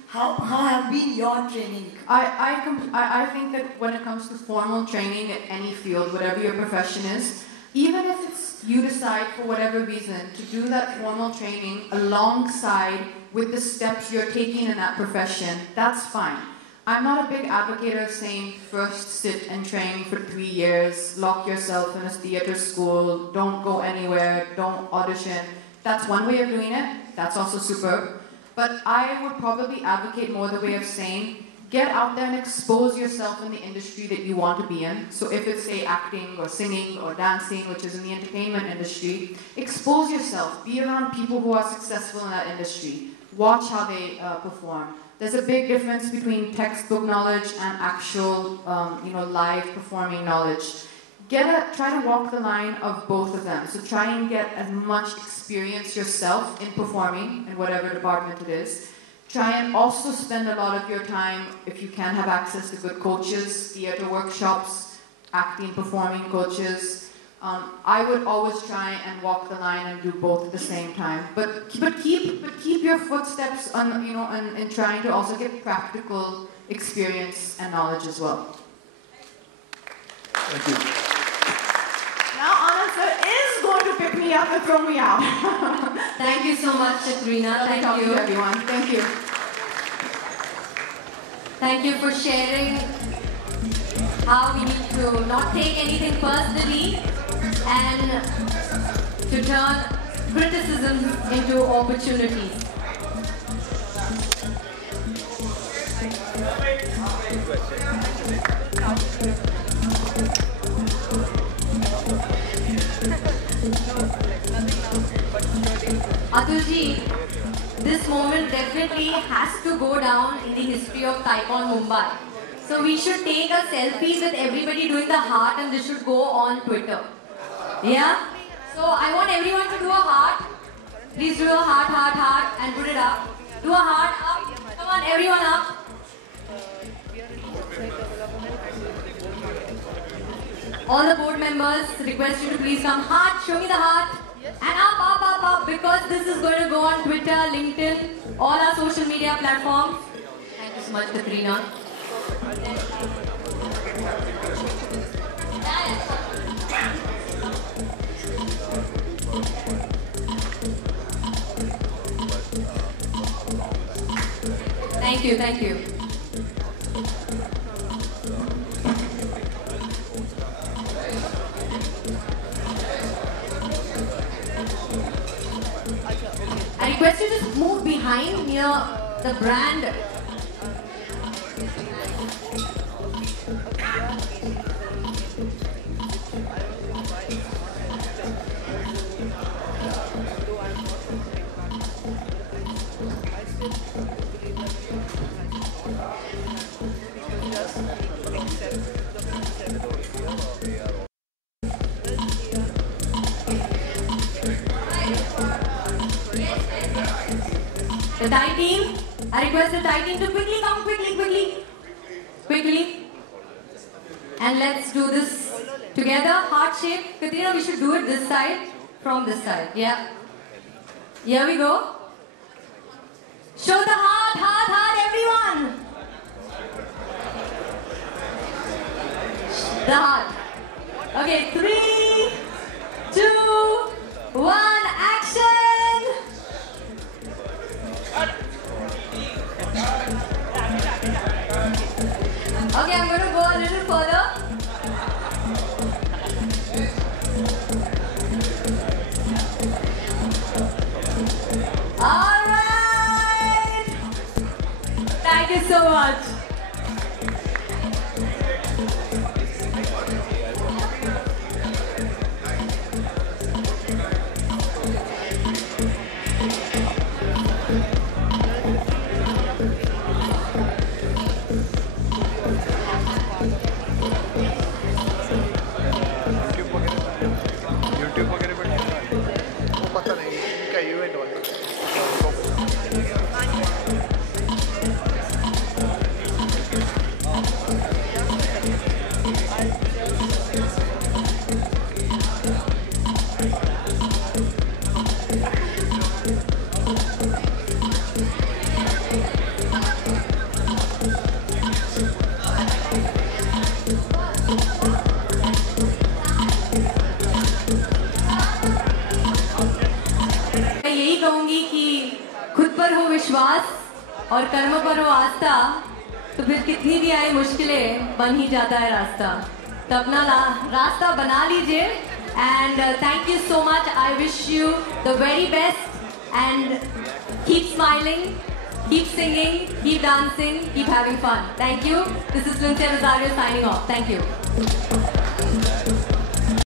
How have been your training? I think that when it comes to formal training at any field, whatever your profession is, even if it's you decide for whatever reason to do that formal training alongside with the steps you're taking in that profession, that's fine. I'm not a big advocate of saying first sit and train for 3 years, lock yourself in a theater school, don't go anywhere, don't audition. That's one way of doing it. That's also superb. But I would probably advocate more the way of saying, get out there and expose yourself in the industry that you want to be in. So if it's, say, acting or singing or dancing, which is in the entertainment industry, expose yourself. Be around people who are successful in that industry. Watch how they perform. There's a big difference between textbook knowledge and actual, live performing knowledge. Try to walk the line of both of them. So try and get as much experience yourself in performing in whatever department it is. Try and also spend a lot of your time, if you can have access to good coaches, theater workshops, acting, performing coaches. I would always try and walk the line and do both at the same time. But keep your footsteps on, and trying to also get practical experience and knowledge as well. Thank you. Now Anand sir is going to pick me up and throw me out. Thank you so much, Katrina. Thank you, everyone. Thank you. Thank you for sharing how we need to not take anything personally and to turn criticism into opportunities. Atulji, this moment definitely has to go down in the history of TiEcon Mumbai. So we should take a selfie with everybody doing the heart and this should go on Twitter. Yeah? So I want everyone to do a heart. Please do a heart, heart, heart and put it up. Do a heart up. Come on, everyone up. All the board members request you to please come. Heart, show me the heart. And up, because this is going to go on Twitter, LinkedIn, all our social media platforms. Thank you so much, Katrina. Thank you, thank you. I request you to just move behind near the brand. The Thai team, I request the Thai team to quickly come, quickly. And let's do this together, heart shape. Katrina, we should do it this side, from this side, yeah. Here we go. Show the heart, heart, heart, everyone. The heart. Okay, 3, 2, 1, action. Okay, I'm going to go a little further. All right. Thank you so much. विश्वास और कर्म पर हो आस्था, तो फिर कितनी भी आए मुश्किलें बन ही जाता है रास्ता। तो अपना रास्ता बना लीजिए। And thank you so much. I wish you the very best and keep smiling, keep singing, keep dancing, keep having fun. Thank you. This is Lindsay Rosario signing off. Thank you.